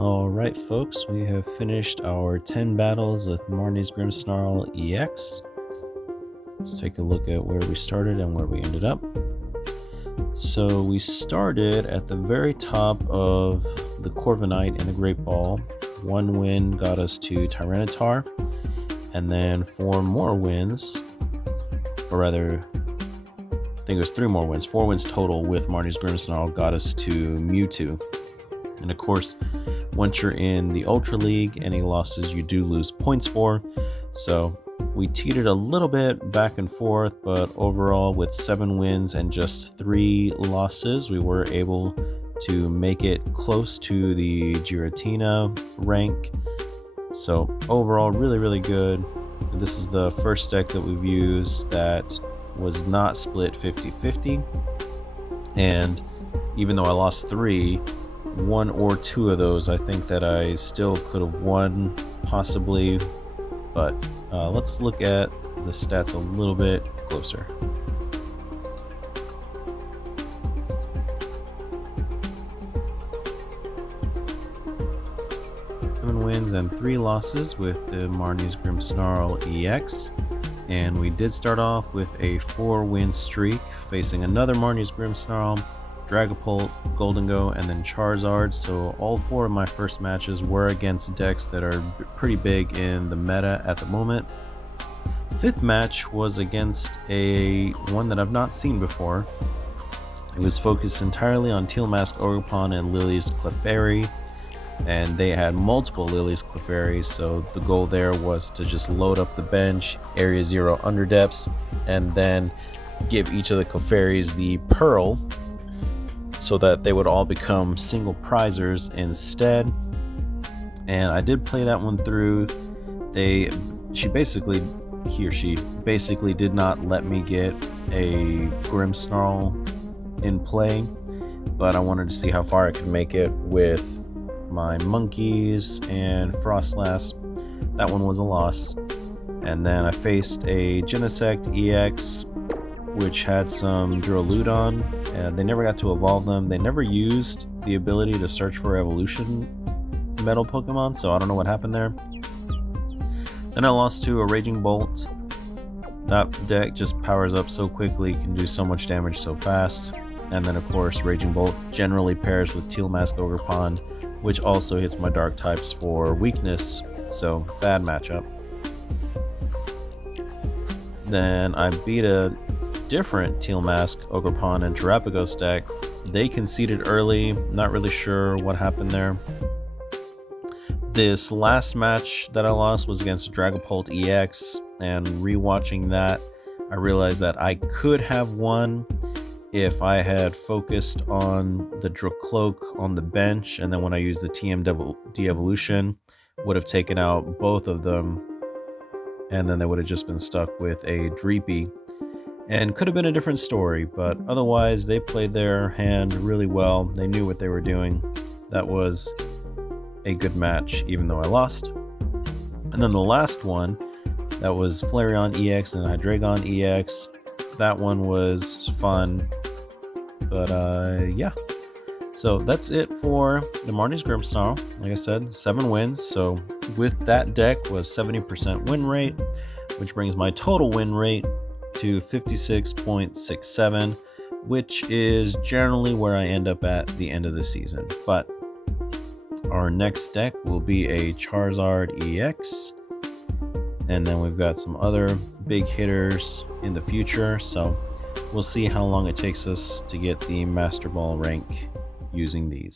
Alright folks, we have finished our 10 battles with Marnie's Grimmsnarl EX. Let's take a look at where we started and where we ended up. So we started at the very top of the Corviknight and the Great Ball. One win got us to Tyranitar, and then 4 more wins, or rather, I think it was 3 more wins. 4 wins total with Marnie's Grimmsnarl got us to Mewtwo. And of course, once you're in the Ultra League, any losses you do lose points for. So we teetered a little bit back and forth, but overall with 7 wins and just 3 losses, we were able to make it close to the Giratina rank. So overall, really good. This is the first deck that we've used that was not split 50-50. And even though I lost 3, 1 or 2 of those I think that I still could have won, possibly, but let's look at the stats a little bit closer. Wins and 3 losses with the Marnie's Grimmsnarl EX, and we did start off with a 4-win streak facing another Marnie's Grimmsnarl, Dragapult, Goldengo, and then Charizard. So all 4 of my first matches were against decks that are pretty big in the meta at the moment. 5th match was against one that I've not seen before. It was focused entirely on Teal Mask Ogerpon and Lily's Clefairy, and they had multiple Lily's Clefairy, so the goal there was to just load up the bench, Area 0 Underdepths, and then give each of the Clefairies the Pearl, so that they would all become single prizers instead. And I did play that one through. He or she basically did not let me get a Grimmsnarl in play, but I wanted to see how far I could make it with my monkeys and Frostlass. That one was a loss. And then I faced a Genesect EX, which had some Duraludon, and they never got to evolve them. They never used the ability to search for evolution metal Pokemon, so I don't know what happened there. Then I lost to a Raging Bolt. That deck just powers up so quickly, can do so much damage so fast. And then of course Raging Bolt generally pairs with Teal Mask Ogerpon, which also hits my dark types for weakness, so bad matchup. Then I beat a different Teal Mask Ogerpon and Terapagos deck. They conceded early, not really sure what happened there. This last match that I lost was against Dragapult EX, and rewatching that, I realized that I could have won if I had focused on the Dracloak on the bench, and then when I used the TM de-evolution, would have taken out both of them, and then they would have just been stuck with a Dreepy. And could have been a different story, but otherwise they played their hand really well. They knew what they were doing. That was a good match, even though I lost. And then the last one, that was Flareon EX and Hydreigon EX. That one was fun, but yeah. So that's it for the Marnie's Grimmsnarl. Like I said, 7 wins. So with that deck was 70% win rate, which brings my total win rate to 56.67, which is generally where I end up at the end of the season. But our next deck will be a Charizard EX, and then we've got some other big hitters in the future, so we'll see how long it takes us to get the Master Ball rank using these.